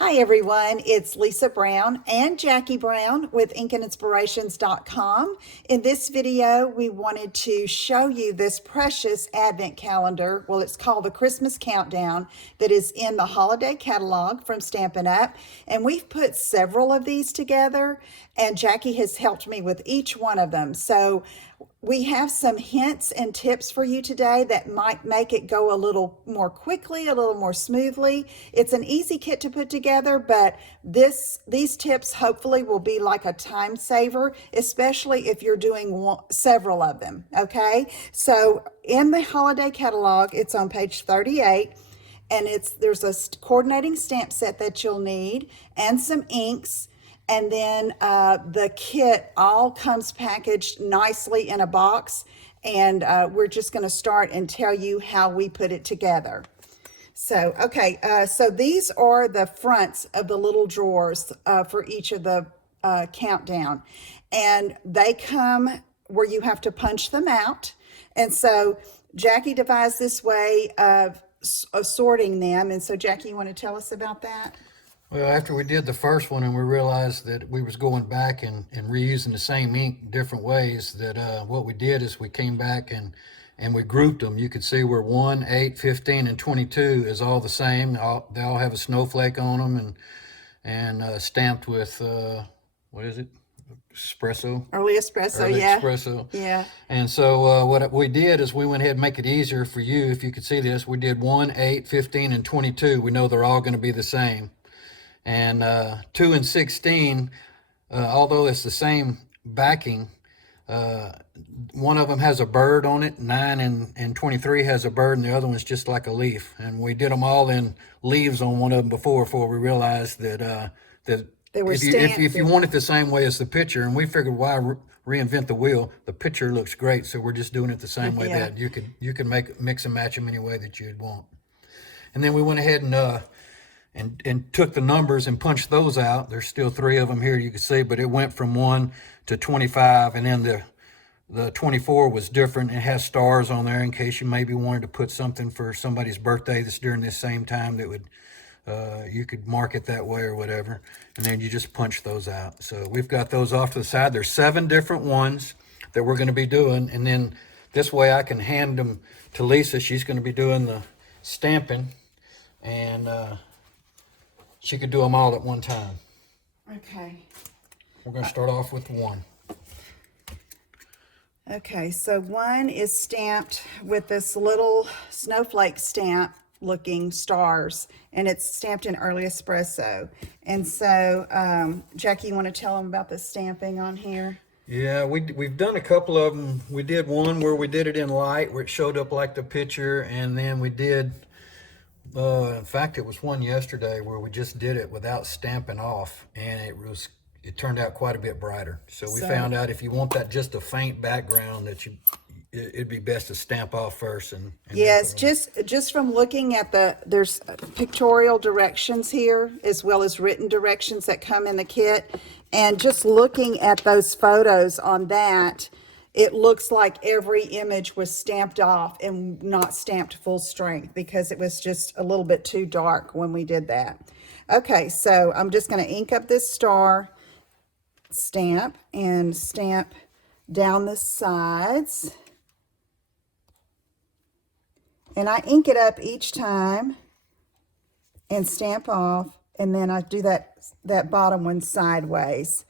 Hi everyone, it's Lisa Brown and Jackie Brown with InkandInspirations.com. In this video, we wanted to show you this precious advent calendar. Well, it's called the Christmas Countdown that is in the holiday catalog from Stampin' Up. And we've put several of these together and Jackie has helped me with each one of them. So we have some hints and tips for you today that might make it go a little more quickly, a little more smoothly. It's an easy kit to put together, but these tips hopefully will be like a time saver, especially if you're doing several of them, okay? So in the holiday catalog, it's on page 38, and there's a coordinating stamp set that you'll need and some inks. And then the kit all comes packaged nicely in a box. And we're just going to start and tell you how we put it together. So, okay, so these are the fronts of the little drawers for each of the countdown. And they come where you have to punch them out. And so Jackie devised this way of sorting them. And so Jackie, you want to tell us about that? Well, after we did the first one and we realized that we was going back and reusing the same ink different ways, that what we did is we came back and we grouped them. You could see where 1, 8, 15, and 22 is all the same. They all have a snowflake on them and stamped with, what is it? Espresso. Early espresso, Early yeah. espresso. Yeah. And so what we did is we went ahead and make it easier for you. If you could see this, we did 1, 8, 15, and 22. We know they're all going to be the same. And 2 and 16, although it's the same backing, one of them has a bird on it. 9 and 23 has a bird, and the other one's just like a leaf. And we did them all in leaves on one of them before we realized that They were if you want it the same way as the picture, and we figured why reinvent the wheel? The picture looks great, so we're just doing it the same way. Yeah. That you can mix and match them any way that you'd want. And then we went ahead and took the numbers and punched those out. There's still 3 of them here, you can see, but it went from 1 to 25, and then the 24 was different. It has stars on there in case you maybe wanted to put something for somebody's birthday that's during this same time that would, you could mark it that way or whatever, and then you just punch those out. So we've got those off to the side. There's 7 different ones that we're going to be doing, and then this way I can hand them to Lisa. She's going to be doing the stamping, and she could do them all at one time. Okay. We're going to start off with 1. Okay, so 1 is stamped with this little snowflake stamp looking stars, and it's stamped in early espresso. And so, Jackie, you want to tell them about the stamping on here? Yeah, we've done a couple of them. We did one where we did it in light, where it showed up like the picture, and then we did, in fact, it was one yesterday where we just did it without stamping off, and it turned out quite a bit brighter. So we found out if you want that just a faint background, that it'd be best to stamp off first. And Yes, just from looking at there's pictorial directions here as well as written directions that come in the kit, and just looking at those photos on that, it looks like every image was stamped off and not stamped full strength because it was just a little bit too dark when we did that. Okay, so I'm just going to ink up this star stamp and stamp down the sides. And I ink it up each time and stamp off, and then I do that bottom one sideways.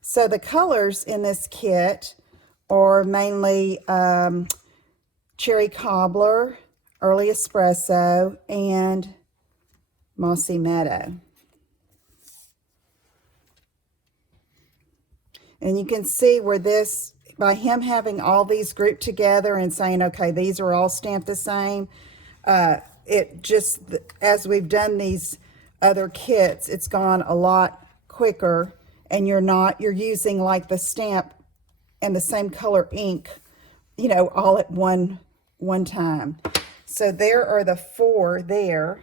So the colors in this kit are mainly Cherry Cobbler, Early Espresso, and Mossy Meadow. And you can see where this, by him having all these grouped together and saying, okay, these are all stamped the same, it just, as we've done these other kits, it's gone a lot quicker, and you're using like the stamp and the same color ink, all at one time. So there are the 4 there.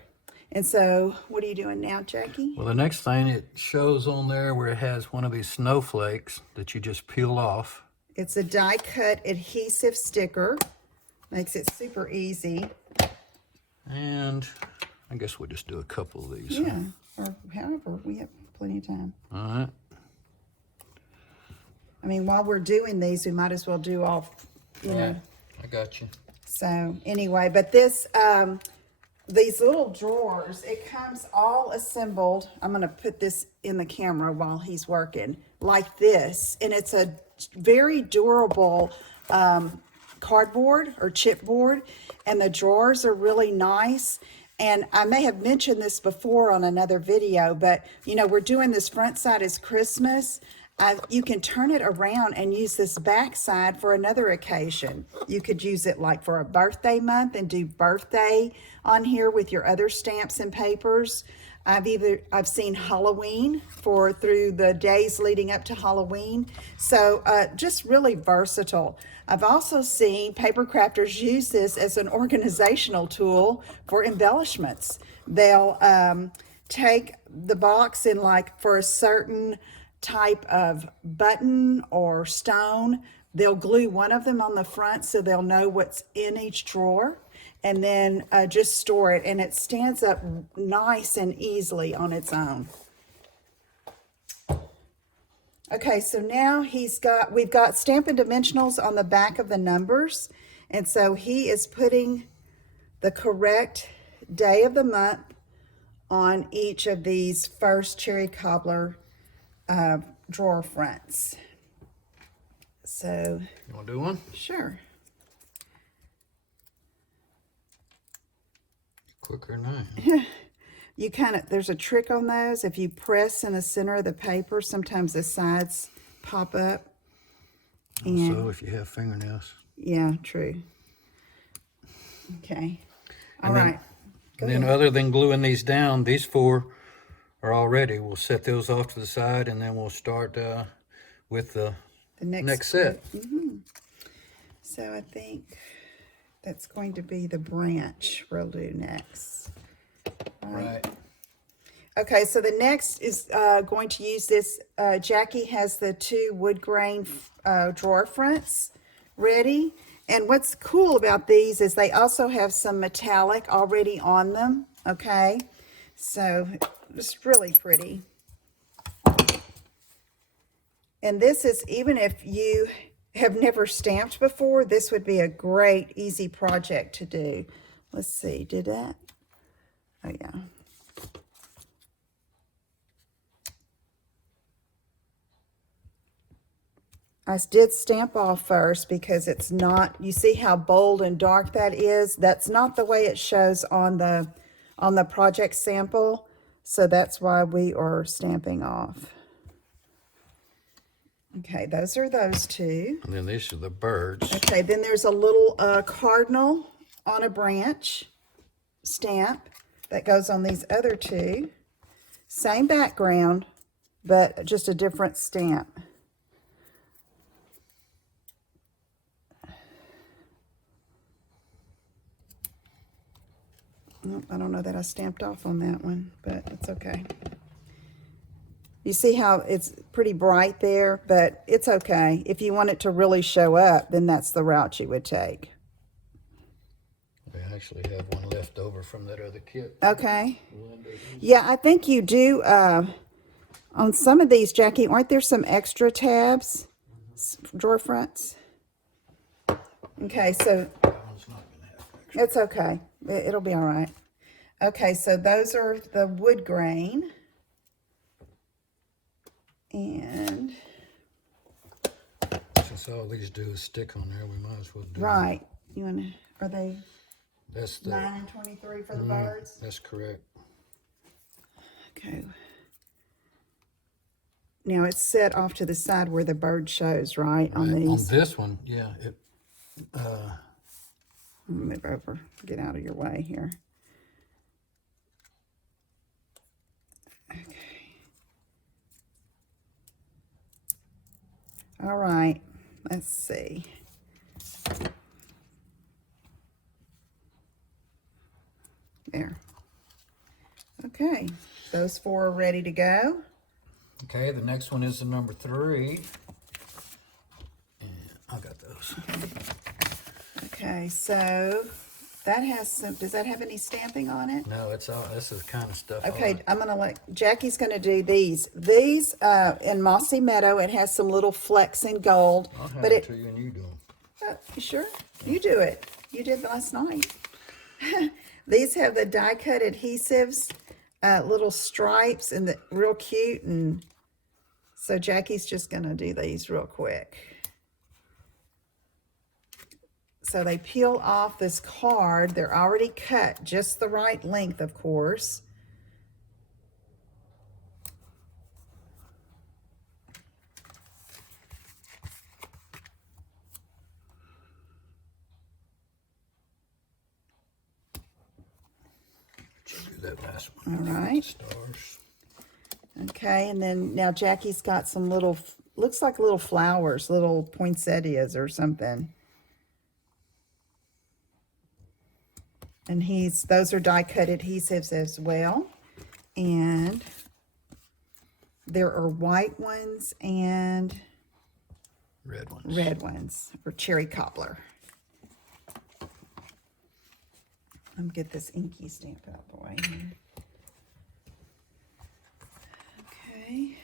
And so what are you doing now, Jackie? Well, the next thing, it shows on there where it has one of these snowflakes that you just peel off. It's a die cut adhesive sticker. Makes it super easy. And I guess we'll just do a couple of these. Yeah, or however, we have plenty of time. All right. I mean, while we're doing these, we might as well do all, you know. Right. I got you. So anyway, but this, these little drawers, it comes all assembled. I'm going to put this in the camera while he's working like this. And it's a very durable cardboard or chipboard. And the drawers are really nice. And I may have mentioned this before on another video, but you know, we're doing this front side is Christmas. You can turn it around and use this back side for another occasion. You could use it like for a birthday month and do birthday on here with your other stamps and papers. I've seen Halloween through the days leading up to Halloween. So just really versatile. I've also seen paper crafters use this as an organizational tool for embellishments. They'll take the box and like for a certain type of button or stone, they'll glue one of them on the front so they'll know what's in each drawer, and then just store it, and it stands up nice and easily on its own. Okay, so now we've got Stampin' Dimensionals on the back of the numbers, and so he is putting the correct day of the month on each of these first cherry cobbler drawer fronts. So You want to do one? sure. Quicker than I. You there's a trick on those. If you press in the center of the paper, sometimes the sides pop up. And So if you have fingernails. yeah, true. Okay. All And then- right. Go And then ahead. other than gluing these down, these four are all ready. We'll set those off to the side, and then we'll start with the The next set. So I think that's going to be the branch we'll do next. Right. Okay, so the next is going to use this. Jackie has the two wood grain drawer fronts ready. And what's cool about these is they also have some metallic already on them. Okay, so it's really pretty. And this is, even if you have never stamped before, this would be a great, easy project to do. Let's see, did that? Oh, yeah. I did stamp off first because it's not, you see how bold and dark that is? That's not the way it shows on the project sample. So that's why we are stamping off. Okay, those are those two. And then these are the birds. Okay, then there's a little cardinal on a branch stamp that goes on these other two. Same background, but just a different stamp. Nope, I don't know that I stamped off on that one, but it's okay. You see how it's pretty bright there, but it's okay. If you want it to really show up, then that's the route you would take. We actually have one left over from that other kit. Okay. Yeah, I think you do. On some of these, Jackie, aren't there some extra tabs? Drawer fronts? Okay, so That one's not going to have extra. it's okay. It'll be all right. Okay, so those are the wood grain. And, Since all these do is stick on there, we might as well do right. You want to, are they That's the 9 and 23 for the birds? That's correct. Okay. Now it's set off to the side where the bird shows, right? On Right. these. On this one, yeah. Move over. Get out of your way here. Okay. All right. Let's see. There. Okay. Those four are ready to go. Okay, the next one is the number 3. And I got those. Okay, so That has some, does that have any stamping on it? No, it's all, this is the kind of stuff. I Okay, like. I'm gonna let, Jackie's gonna do these. These, in Mossy Meadow, it has some little flecks in gold, I'll hand but it it, to you and you do them. you sure? You do it. You did last night. These have the die cut adhesives, little stripes, and the real cute. And so Jackie's just gonna do these real quick. So they peel off this card. They're already cut just the right length, of course. Do that last one. All right. Stars. Okay, and then now Jackie's got some little, looks like little flowers, little poinsettias or something. And those are die cut adhesives as well. And there are white ones and Red ones. red ones, or cherry cobbler. Let me get this inky stamp out of the way here. Okay.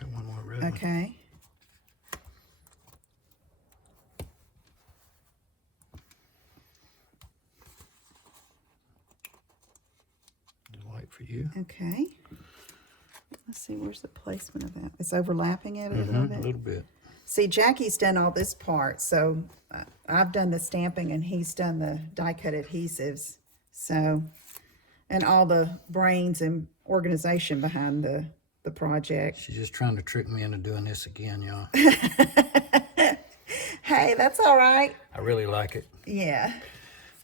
Got one more red one. Okay. White for you. Okay. Let's see, where's the placement of that? It's overlapping it a little A bit. little bit. See, Jackie's done all this part, so I've done the stamping and he's done the die cut adhesives. So, and all the brains and organization behind the project. She's just trying to trick me into doing this again, y'all. Hey, that's all right. I really like it. Yeah.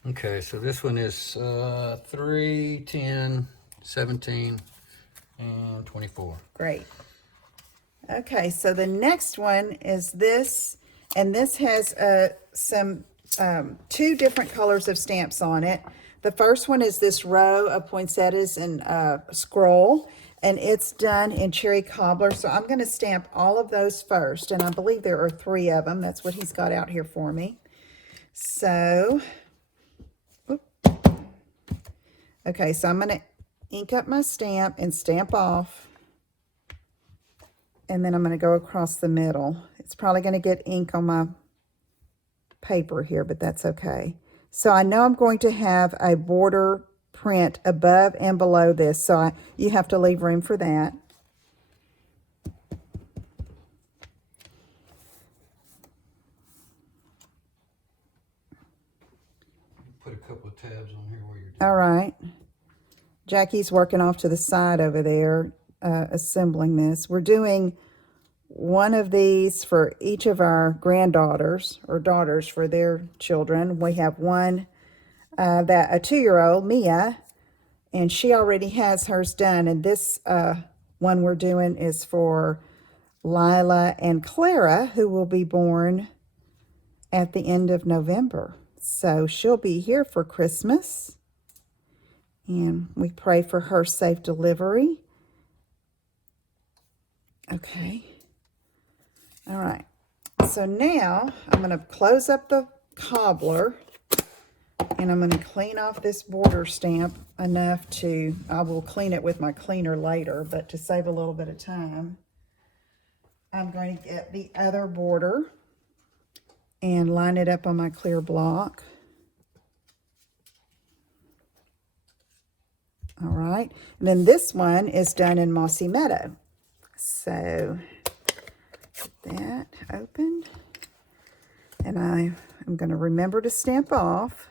Okay, so this one is 3, 10, 17, and 24. Great. Okay, so the next one is this, and this has some two different colors of stamps on it. The first one is this row of poinsettias and scroll, and it's done in cherry cobbler. So I'm going to stamp all of those first, and I believe there are 3 of them. That's what he's got out here for me. So, okay, so I'm going to ink up my stamp and stamp off. And then I'm going to go across the middle. It's probably going to get ink on my paper here, but that's okay. So I know I'm going to have a border print above and below this, so you have to leave room for that. Put a couple of tabs on here while you're doing All right. Jackie's working off to the side over there, assembling this. We're doing one of these for each of our granddaughters or daughters for their children. We have one that a 2-year-old, Mia, and she already has hers done. And this one we're doing is for Lila and Clara, who will be born at the end of November. So she'll be here for Christmas. And we pray for her safe delivery. Okay. All right. So now I'm going to close up the cobbler. And I'm going to clean off this border stamp enough to, I will clean it with my cleaner later, but to save a little bit of time, I'm going to get the other border and line it up on my clear block. All right, and then this one is done in Mossy Meadow. So, get that open. And I am going to remember to stamp off.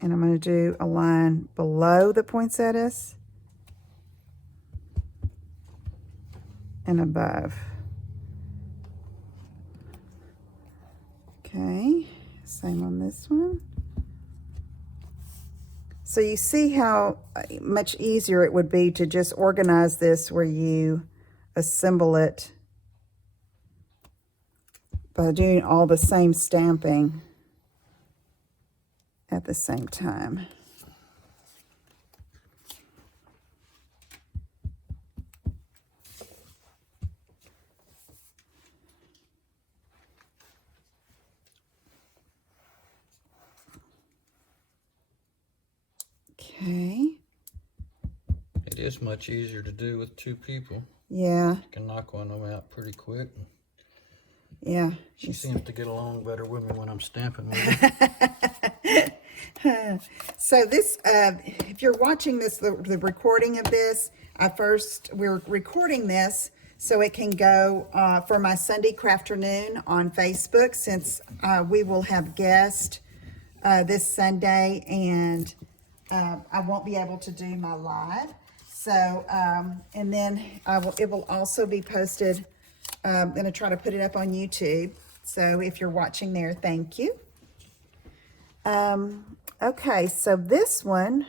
And I'm going to do a line below the poinsettias and above. Okay, same on this one. So you see how much easier it would be to just organize this where you assemble it by doing all the same stamping at the same time. this much easier to do with two people. Yeah, You can knock one of them out pretty quick. yeah. She seems to get along better with me when I'm stamping with her. So this, if you're watching this, the recording of this, we're recording this so it can go for my Sunday Crafternoon on Facebook, since we will have guests this Sunday, and I won't be able to do my live. So, and then it will also be posted. I'm going to try to put it up on YouTube. So if you're watching there, thank you. Okay, so this one,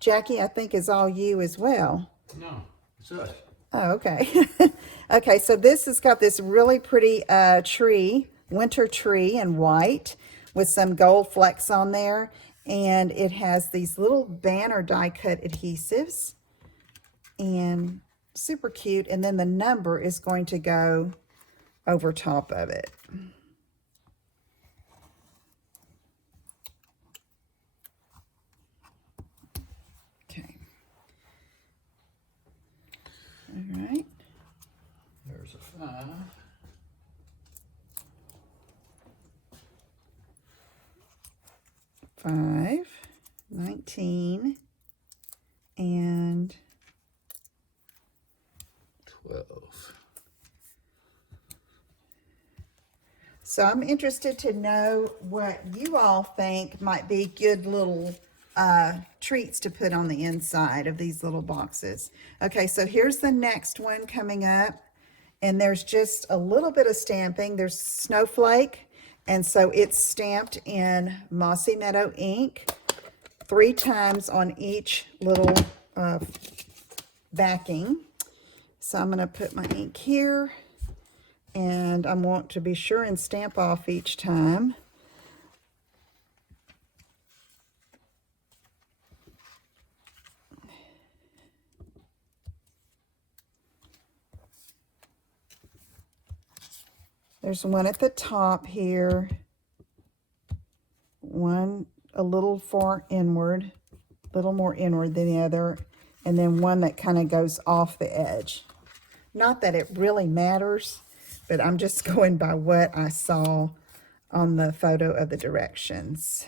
Jackie, I think is all you as well. No, it's us. Oh, okay. Okay, so this has got this really pretty tree, winter tree in white with some gold flecks on there. And it has these little banner die cut adhesives. And super cute. And then the number is going to go over top of it. Okay. All right. There's a 5. 5, 19, and 12. So I'm interested to know what you all think might be good little treats to put on the inside of these little boxes. Okay, so here's the next one coming up, and there's just a little bit of stamping. There's Snowflake, and so it's stamped in Mossy Meadow ink 3 times on each little backing. So I'm going to put my ink here, and I want to be sure and stamp off each time. There's one at the top here, one a little far inward, a little more inward than the other, and then one that kind of goes off the edge. Not that it really matters, but I'm just going by what I saw on the photo of the directions.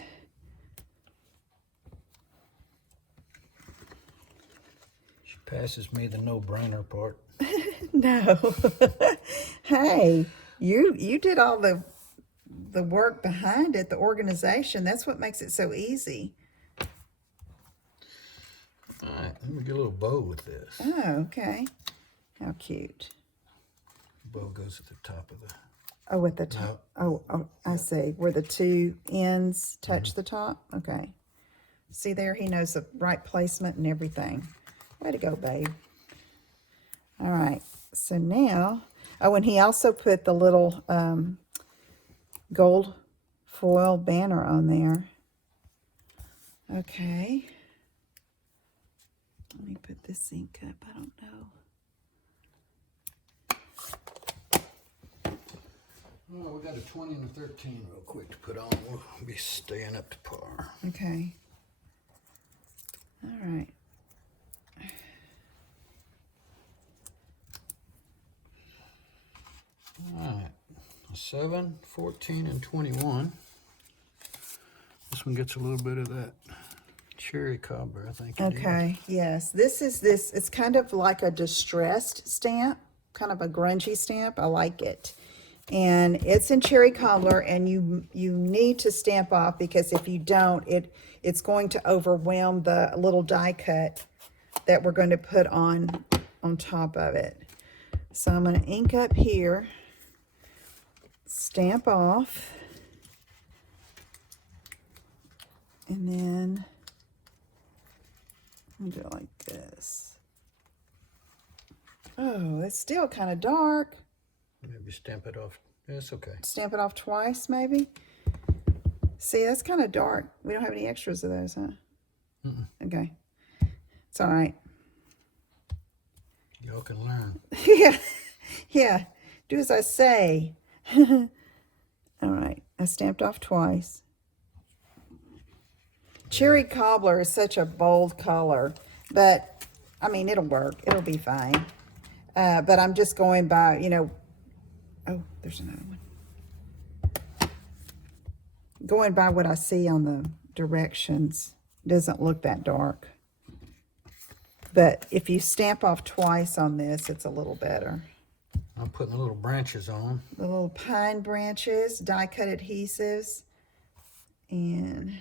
She passes me the no-brainer part. No. Hey, you did all the work behind it, the organization. That's what makes it so easy. All right, let me get a little bow with this. Oh, okay. How cute. Bow goes at the top of the... Oh, at the top. Oh, I see. Where the 2 ends touch the top? Okay. See there? He knows the right placement and everything. Way to go, babe. All right. So now, oh, and he also put the little gold foil banner on there. Okay. Let me put this ink up. I don't know. Oh, we got a 20 and a 13 real quick to put on. We'll be staying up to par. Okay. All right. All right. 7, 14, and 21. This one gets a little bit of that cherry cobbler, I think. Okay, yes. This is it's kind of like a distressed stamp, kind of a grungy stamp. I like it. And it's in cherry cobbler, and you need to stamp off, because if you don't, it's going to overwhelm the little die cut that we're going to put on top of it. So I'm going to ink up here, stamp off, and then I'll do it like this. Oh, it's still kind of dark. Maybe stamp it off. It's okay. Stamp it off twice, maybe. See, that's kind of dark. We don't have any extras of those, huh? Okay. It's all right. Y'all can learn. Yeah. Do as I say. All right. I stamped off twice. Cherry cobbler is such a bold color, but I mean, it'll work. It'll be fine. But I'm just going by, you know, oh, there's another one. Going by what I see on the directions. It doesn't look that dark. But if you stamp off twice on this, it's a little better. I'm putting the little branches on. The little pine branches, die cut adhesives, and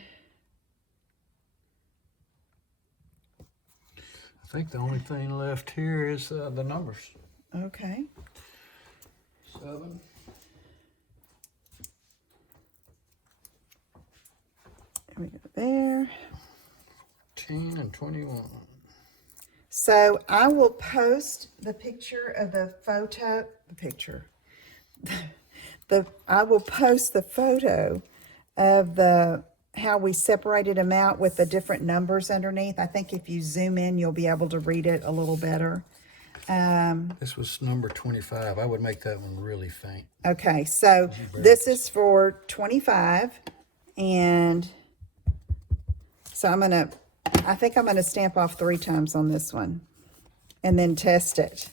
I think the only thing left here is the numbers. okay. 7. There we go there. 10 and 21. So I will post the picture of the photo, I will post the photo of how we separated them out with the different numbers underneath. I think if you zoom in, you'll be able to read it a little better. This was number 25. I would make that one really faint. Okay, so this is for 25, and so I think I'm gonna stamp off 3 times on this one and then test it.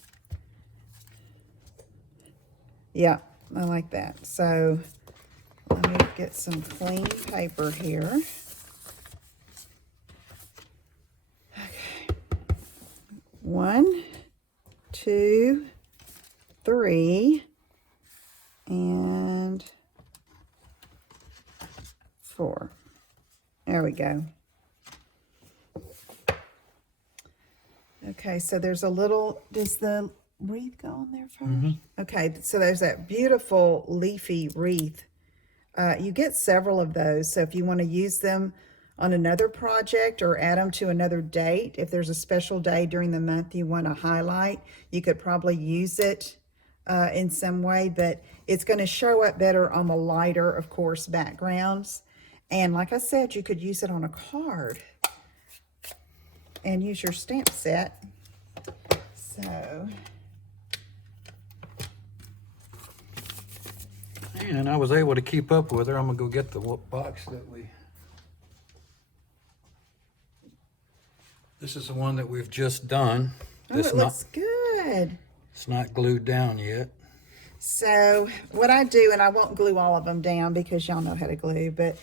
Yeah, I like that. So let me get some clean paper here. Okay. 1, 2, 3, and 4. There we go. Okay, so there's a little, does the wreath go on there first? Okay, so there's that beautiful leafy wreath. You get several of those, so if you want to use them on another project or add them to another date, if there's a special day during the month you want to highlight, you could probably use it in some way, but it's going to show up better on the lighter, of course, backgrounds. And like I said, you could use it on a card and use your stamp set. So, And I was able to keep up with her. I'm gonna go get the box that this is the one that we've just done. oh, it looks good. It's not glued down yet. So what I do, and I won't glue all of them down because y'all know how to glue, but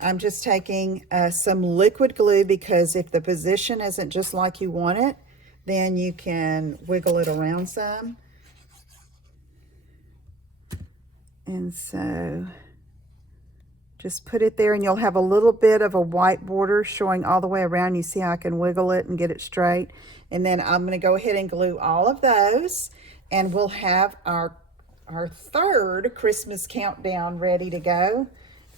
I'm just taking some liquid glue, because if the position isn't just like you want it, then you can wiggle it around some. And so just put it there, and you'll have a little bit of a white border showing all the way around. You see how I can wiggle it and get it straight. And then I'm going to go ahead and glue all of those, and we'll have our third Christmas countdown ready to go.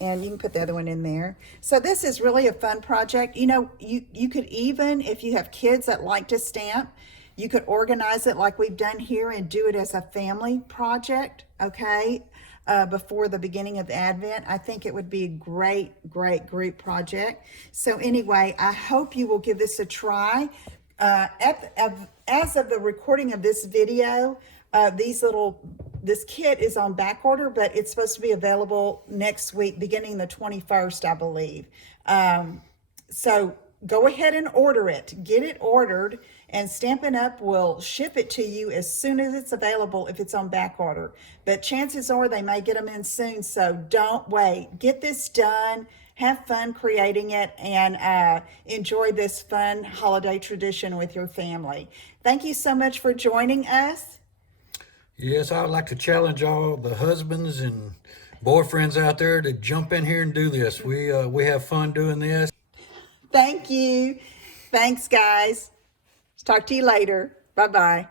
And you can put the other one in there. So this is really a fun project. You know, you could even, if you have kids that like to stamp, you could organize it like we've done here and do it as a family project, okay? Before the beginning of Advent. I think it would be a great group project. So anyway, I hope you will give this a try. As of the recording of this video, this kit is on back order, but it's supposed to be available next week, beginning the 21st, I believe. So go ahead and order it. Get it ordered, and Stampin' Up! Will ship it to you as soon as it's available if it's on back order. But chances are they may get them in soon, so don't wait. Get this done. Have fun creating it, and enjoy this fun holiday tradition with your family. Thank you so much for joining us. Yes, I would like to challenge all the husbands and boyfriends out there to jump in here and do this. We have fun doing this. Thank you. Thanks, guys. Talk to you later. Bye-bye.